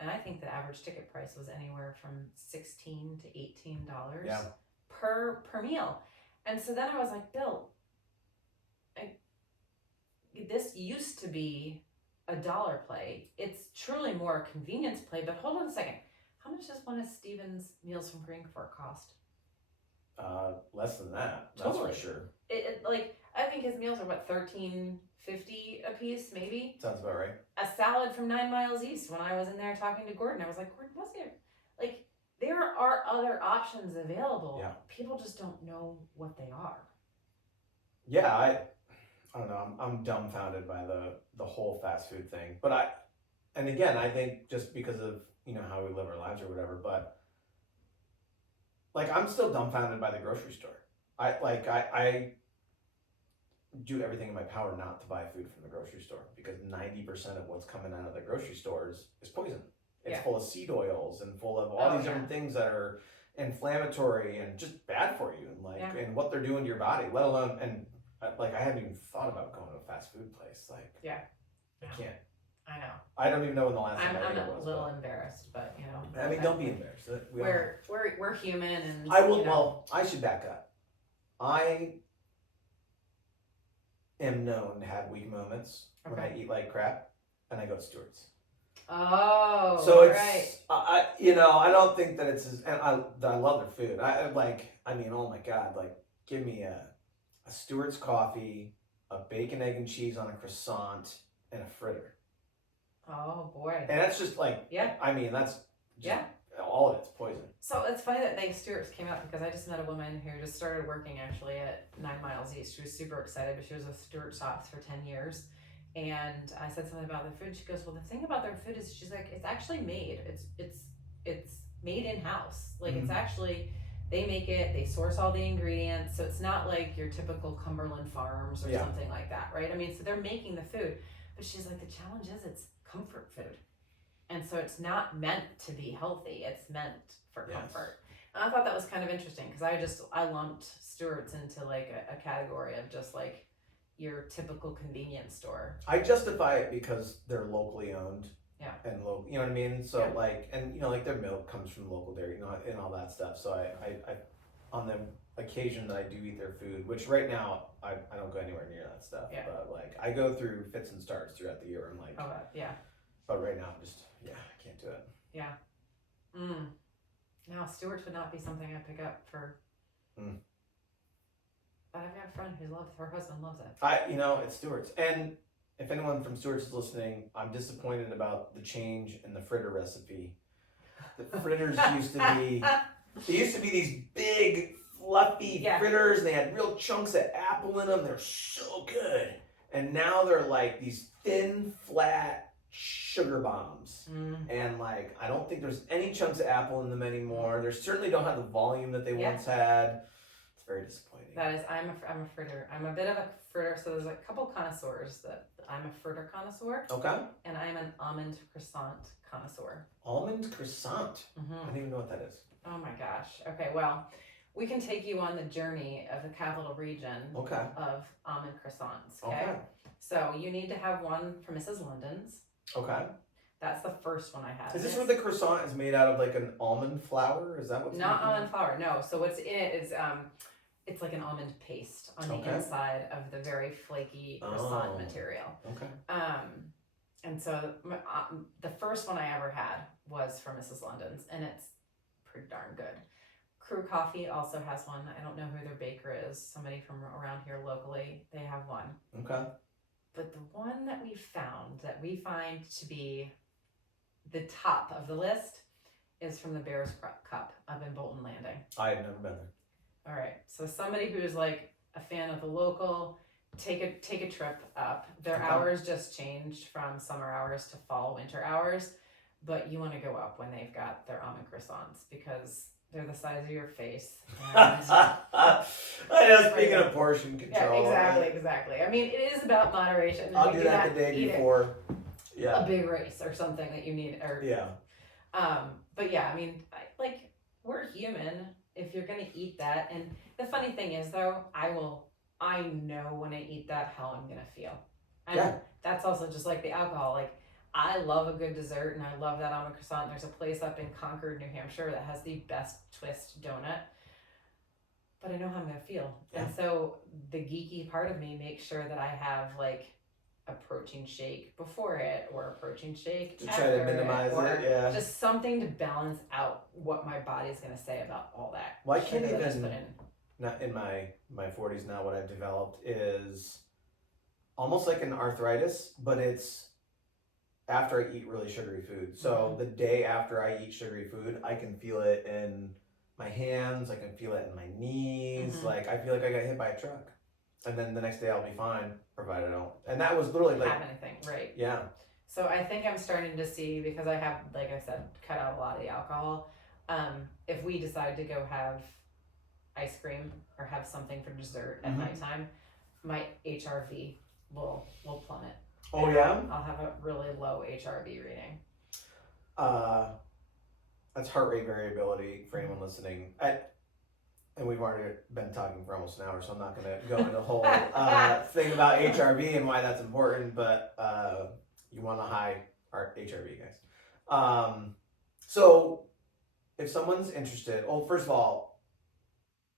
And I think the average ticket price was anywhere from $16 to $18 per meal. And so then I was like, Bill, this used to be a dollar play. It's truly more a convenience play, but hold on a second. How much does one of Steven's meals from Green Fork cost? Less than that. Totally. That's for sure. I think his meals are what, $13.50 a piece, maybe? Sounds about right. A salad from 9 Miles East. When I was in there talking to Gordon, I was like, Gordon, what's there? Like, there are other options available. Yeah. People just don't know what they are. Yeah, I don't know. I'm dumbfounded by the whole fast food thing. But I think just because of how we live our lives or whatever, but I'm still dumbfounded by the grocery store. I do everything in my power not to buy food from the grocery store because 90% of what's coming out of the grocery stores is poison. It's full of seed oils and full of all these different things that are inflammatory and just bad for you and what they're doing to your body, let alone, and I haven't even thought about going to a fast food place. I can't. I know. I don't even know when the last time I ate it was. I'm a little embarrassed, but I mean, don't be embarrassed. We're human, and I will. Well, I should back up. I am known to have weak moments when I eat like crap, and I go to Stewart's. Oh, so it's right. I don't think that it's and I love their food. I mean, oh my God, give me a Stewart's coffee, a bacon, egg, and cheese on a croissant, and a fritter. Oh boy. And that's just I mean, that's just, all of it's poison. So it's funny that Stewart's came out because I just met a woman who just started working actually at 9 Miles East. She was super excited, but she was with Stewart's shops for 10 years. And I said something about their food. She goes, well, the thing about their food is, she's like, it's actually made. It's made in-house. It's actually, they make it, they source all the ingredients. So it's not like your typical Cumberland Farms or something like that, right? I mean, so they're making the food. But she's like, the challenge is it's comfort food. And so it's not meant to be healthy. It's meant for comfort. And I thought that was kind of interesting because I lumped Stewart's into a category of just your typical convenience store. I justify it because they're locally owned. Yeah. And local, you know what I mean? So their milk comes from local dairy, and all that stuff. So I on the occasion that I do eat their food, which right now I don't go anywhere near that stuff. Yeah. But I go through fits and starts throughout the year. I'm but right now I'm just I can't do it. Yeah. Now Stewart's would not be something I'd pick up for. But I've got a friend who loves, her husband loves it. It's Stewart's. And if anyone from Stewart's is listening, I'm disappointed about the change in the fritter recipe. The fritters used to be They used to be these big, fluffy fritters, and they had real chunks of apple in them. They're so good. And now they're like these thin, flat sugar bombs. And like, I don't think there's any chunks of apple in them anymore. They certainly don't have the volume that they once had. It's very disappointing. That is, I'm a fritter. I'm a bit of a fritter. So there's a couple connoisseurs that I'm a fritter connoisseur. Okay. And I'm an almond croissant connoisseur. Almond croissant? I don't even know what that is. Oh my gosh. Okay, well, we can take you on the journey of the capital region of almond croissants. Okay? So you need to have one for Mrs. London's. Okay. That's the first one I had. Is this where the croissant is made out of like an almond flour? Is that what's not almond flour? No. So what's in it is it's like an almond paste on the inside of the very flaky croissant material. Okay. And so the first one I ever had was from Mrs. London's, and it's pretty darn good. Crew Coffee also has one. I don't know who their baker is. Somebody from around here locally, they have one. Okay. But the one that we find to be the top of the list is from the Bears Cup up in Bolton Landing. I have never been there. All right. So somebody who's like a fan of the local, take a trip up. Their hours just changed from summer hours to fall winter hours, but you want to go up when they've got their almond croissants because they're the size of your face. I know, speaking of portion control. Yeah, exactly. I mean, it is about moderation. I'll do that the day before. A big race or something that you need. But yeah, I mean, we're human. If you're gonna eat that, and the funny thing is though, I know when I eat that how I'm gonna feel. And that's also just like the alcohol. Like, I love a good dessert, and I love that almond croissant. There's a place up in Concord, New Hampshire that has the best twist donut. But I know how I'm gonna feel, and so the geeky part of me makes sure that I have like a protein shake before it, or a protein shake to try to minimize it, just something to balance out what my body's gonna say about all that. Well, I can't even. Not in my 40s now. What I've developed is almost like an arthritis, but it's after I eat really sugary food. So the day after I eat sugary food, I can feel it in my hands. I can feel it in my knees. Like, I feel like I got hit by a truck. And then the next day I'll be fine, provided I don't. And that was literally like... have anything, right. Yeah. So I think I'm starting to see, because I have, like I said, cut out a lot of the alcohol. If we decide to go have ice cream or have something for dessert at nighttime, my HRV will plummet. Oh, yeah? I'll have a really low HRV reading. That's heart rate variability for anyone listening. And we've already been talking for almost an hour, so I'm not going to go into the whole thing about HRV and why that's important, but you want a high HRV, guys. So if someone's interested, well, first of all,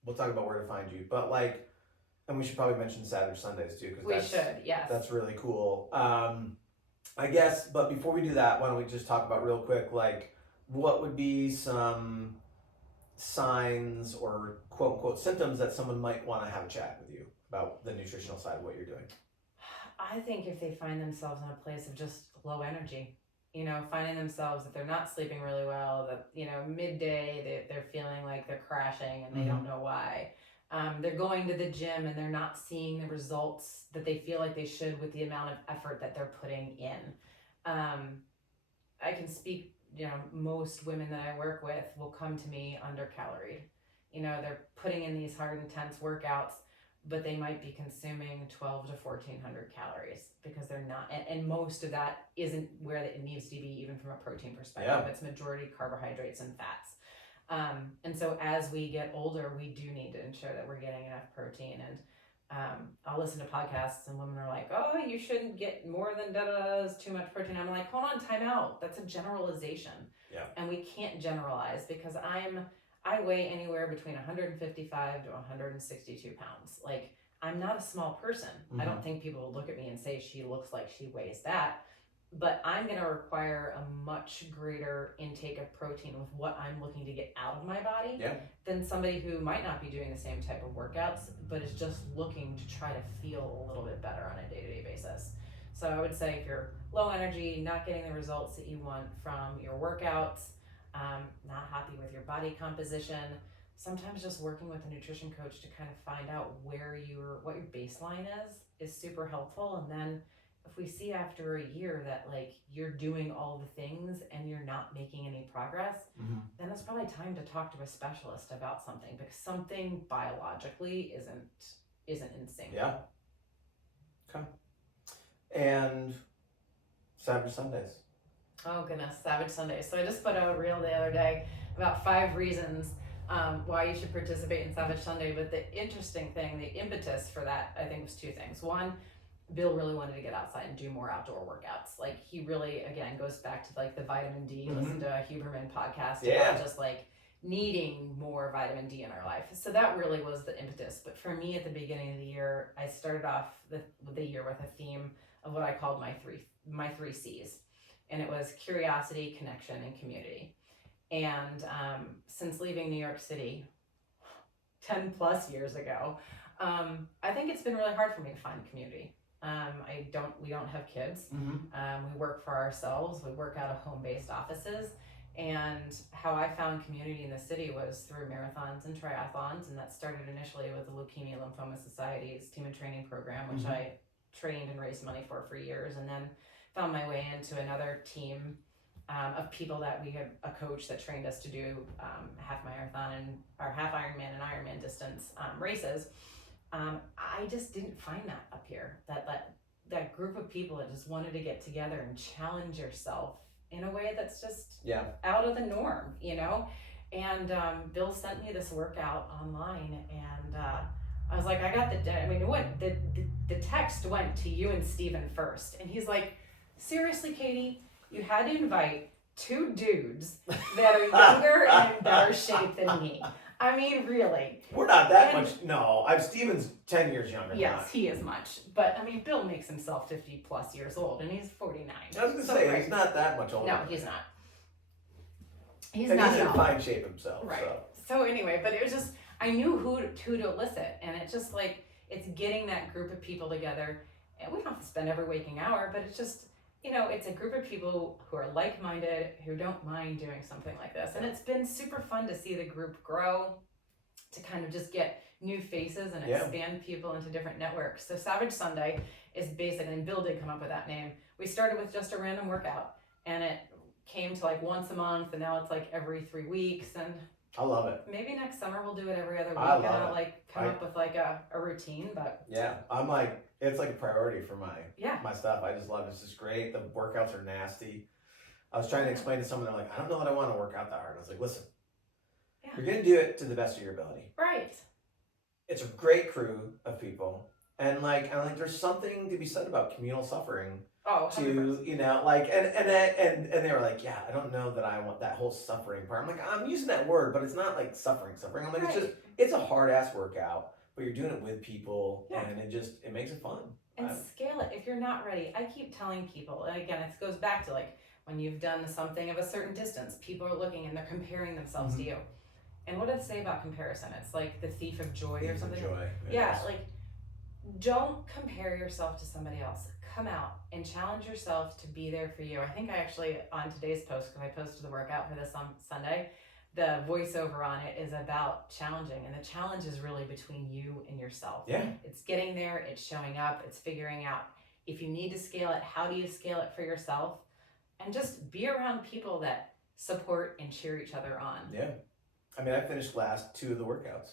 we'll talk about where to find you, but like, and we should probably mention Saturday, Sundays too, because that's really cool. I guess, but before we do that, why don't we just talk about real quick, like, what would be some signs or quote unquote symptoms that someone might want to have a chat with you about the nutritional side of what you're doing? I think if they find themselves in a place of just low energy, finding themselves that they're not sleeping really well, that, midday they're feeling like they're crashing and they don't know why. They're going to the gym and they're not seeing the results that they feel like they should with the amount of effort that they're putting in. I can speak, most women that I work with will come to me undercaloried. They're putting in these hard, intense workouts, but they might be consuming 12 to 1,400 calories because they're not, and most of that isn't where it needs to be, even from a protein perspective. It's majority carbohydrates and fats. And so as we get older, we do need to ensure that we're getting enough protein. And I'll listen to podcasts and women are like, oh, you shouldn't get more than da-da-da's too much protein. I'm like, hold on, time out. That's a generalization. Yeah. And we can't generalize because I weigh anywhere between 155 to 162 pounds. Like, I'm not a small person. I don't think people will look at me and say she looks like she weighs that. But I'm going to require a much greater intake of protein with what I'm looking to get out of my body than somebody who might not be doing the same type of workouts, but is just looking to try to feel a little bit better on a day-to-day basis. So I would say if you're low energy, not getting the results that you want from your workouts, not happy with your body composition, sometimes just working with a nutrition coach to kind of find out what your baseline is super helpful. And then if we see after a year that like you're doing all the things and you're not making any progress, then it's probably time to talk to a specialist about something, because something biologically isn't in sync. Yeah. Okay. And Savage Sundays. Oh goodness, Savage Sundays. So I just put out a reel the other day about 5 reasons why you should participate in Savage Sunday. But the interesting thing, the impetus for that, I think, was 2 things. One, Bill really wanted to get outside and do more outdoor workouts. Like, he really, again, goes back to like the vitamin D. Listen to a Huberman podcast about just like needing more vitamin D in our life. So that really was the impetus. But for me, at the beginning of the year, I started off the year with a theme of what I called my three C's. And it was curiosity, connection, and community. And since leaving New York City 10 plus years ago, I think it's been really hard for me to find community. We don't have kids. We work for ourselves. We work out of home-based offices. And how I found community in the city was through marathons and triathlons. And that started initially with the Leukemia Lymphoma Society's team and training program, which I trained and raised money for years. And then found my way into another team of people that we had a coach that trained us to do half Ironman and Ironman distance races. I just didn't find that up here. That group of people that just wanted to get together and challenge yourself in a way that's just out of the norm, you know. And Bill sent me this workout online, and I was like, the text went to you and Steven first, and he's like, seriously, Katie, you had to invite 2 dudes that are younger and in better shape than me. I mean, really. We're not that much. No, Steven's 10 years younger. Yes, he is much. But I mean, Bill makes himself 50 plus years old, and he's 49. I was going to say, he's not that much older. No, he's not. He's and not. He's in fine shape himself. Right. So anyway, but it was just, I knew who to elicit. And it's just like, it's getting that group of people together. And we don't have to spend every waking hour, but it's just, you know, it's a group of people who are like-minded, who don't mind doing something like this. And it's been super fun to see the group grow, to kind of just get new faces and expand people into different networks. So Savage Sunday is basically, and Bill did come up with that name. We started with just a random workout, and it came to like once a month, and now it's like every 3 weeks. And I love it. Maybe next summer we'll do it every other week. I'll like come up with like a routine, but I'm like, it's like a priority for my stuff. I just love it. It's just great. The workouts are nasty. I was trying to explain to someone, they're like, I don't know that I want to work out that hard. I was like, listen, you're going to do it to the best of your ability. Right. It's a great crew of people. And like there's something to be said about communal suffering. Oh, 100%. To, you know, like, and they were like, I don't know that I want that whole suffering part. I'm like, I'm using that word, but it's not like suffering. I'm like, it's a hard ass workout, but you're doing it with people, and it makes it fun. And scale it if you're not ready. I keep telling people, and again, it goes back to like when you've done something of a certain distance, people are looking and they're comparing themselves to you. And what do they say about comparison? It's like the thief of joy or something. Joy. Like, don't compare yourself to somebody else. Come out and challenge yourself to be there for you. I think I actually, on today's post, because I posted the workout for this on Sunday, the voiceover on it is about challenging. And the challenge is really between you and yourself. Yeah. It's getting there, it's showing up, it's figuring out if you need to scale it, how do you scale it for yourself? And just be around people that support and cheer each other on. Yeah. I mean, I finished last 2 of the workouts.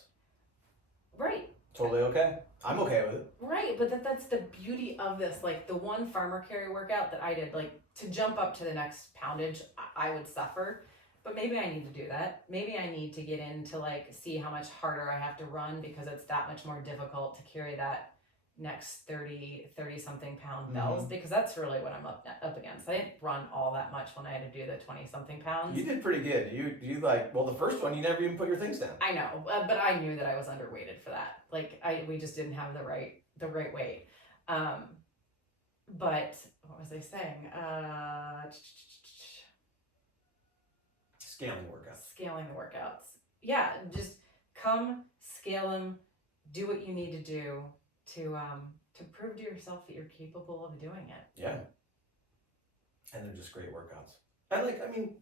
Right. Totally okay. I'm okay with it. Right, but that's the beauty of this. Like the one farmer carry workout that I did, like to jump up to the next poundage, I would suffer. But maybe I need to do that. Maybe I need to get in to like see how much harder I have to run, because it's that much more difficult to carry that next 30 something pound bells, because that's really what I'm up against. I didn't run all that much when I had to do the 20 something pounds. You did pretty good. You like, well, the first one you never even put your things down. I know, but I knew that I was underweighted for that. Like we just didn't have the right weight. But what was I saying? Scaling workouts. Scaling the workouts. Yeah, just come, scale them, do what you need to do to prove to yourself that you're capable of doing it. Yeah. And they're just great workouts. And like, I mean,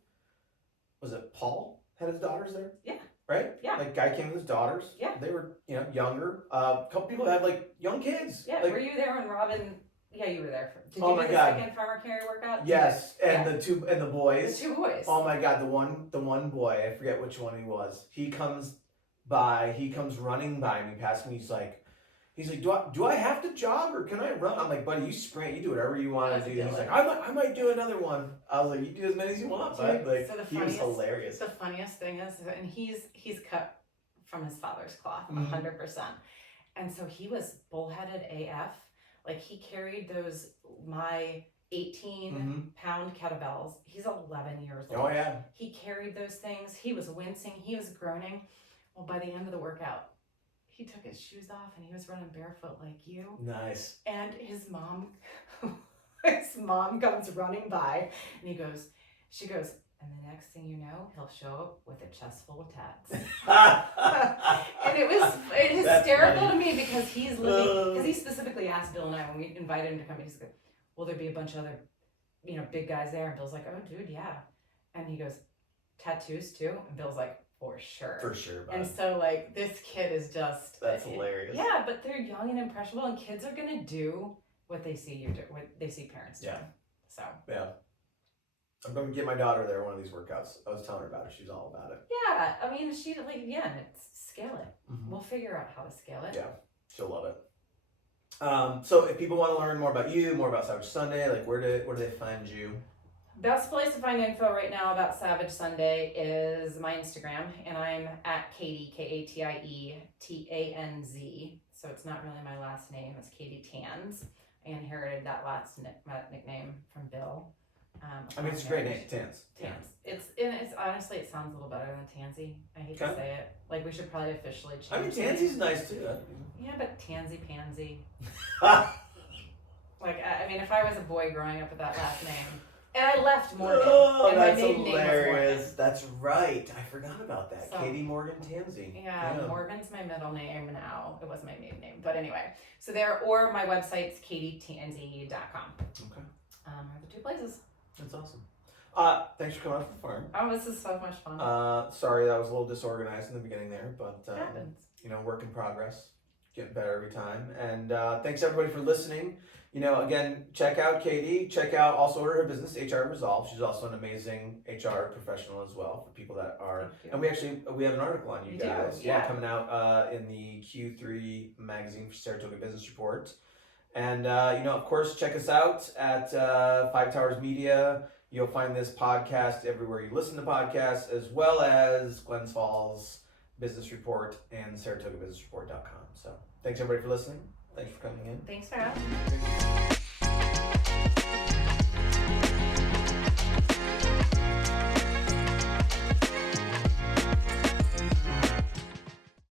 was it Paul had his daughters there? Yeah. Right? Yeah. Like guy came with his daughters. Yeah. They were, younger. A couple people had like young kids. Yeah. Like, were you there when Robin? Yeah, you were there. Did oh you my do the God. second farmer carry workout? Yes, and yeah. the boys. The 2 boys. Oh my God, the one boy, I forget which one he was. He comes running by me, past me. He's like, do I have to jog or can I run? I'm like, buddy, you sprint, you do whatever you want to do. He's like, I might do another one. I was like, you do as many as you want, bud. Like, so he was hilarious. The funniest thing is, and he's cut from his father's cloth, 100%. And so he was bullheaded AF. Like he carried my 18-pound kettlebells. He's 11 years old. Oh yeah. He carried those things. He was wincing. He was groaning. Well, by the end of the workout, he took his shoes off and he was running barefoot like you. Nice. And his mom comes running by and she goes, and the next thing you know, he'll show up with a chest full of tats. And it was hysterical to me because he specifically asked Bill and I when we invited him to come, he's like, will there be a bunch of other, big guys there? And Bill's like, oh dude, yeah. And he goes, tattoos too? And Bill's like, for sure. For sure, bud. And so like this kid is just that's hilarious. Yeah, but they're young and impressionable, and kids are gonna do what they see you do, what they see parents do. Yeah. So yeah. I'm going to get my daughter there one of these workouts. I was telling her about it. She's all about it. Yeah, I mean, it's scale it. Mm-hmm. We'll figure out how to scale it. Yeah, she'll love it. So if people want to learn more about you, more about Savage Sunday, like where do they find you? Best place to find info right now about Savage Sunday is my Instagram, and I'm at Katie, Katie Tanz. So it's not really my last name. It's Katie Tansey. I inherited that last nickname from Bill. It's a great name, Tans. It's honestly, it sounds a little better than Tansey. I hate to say it. Like we should probably officially change. Tansey's nice too. Yeah, but Tansey Pansy. Like if I was a boy growing up with that last name, and I left Morgan. Oh, and that's my maiden hilarious. Name was That's right. I forgot about that. So, Katie Morgan Tansey. Yeah, Morgan's my middle name now. It was my maiden name, but anyway. So or my website's katietanzey.com. Okay. Are the 2 places. That's awesome. Thanks for coming out to the farm. Oh, this is so much fun. Sorry that was a little disorganized in the beginning there, but it happens. Work in progress, getting better every time. And thanks everybody for listening. Again, check out Katie. Check out also her business, HR Resolve. She's also an amazing HR professional as well for people that are. And we have an article on you guys. Yeah, coming out in the Q3 magazine for Saratoga Business Report. And, of course, check us out at 5 Towers Media. You'll find this podcast everywhere you listen to podcasts, as well as Glens Falls Business Report and SaratogaBusinessReport.com. So thanks, everybody, for listening. Thanks for coming in. Thanks for having me.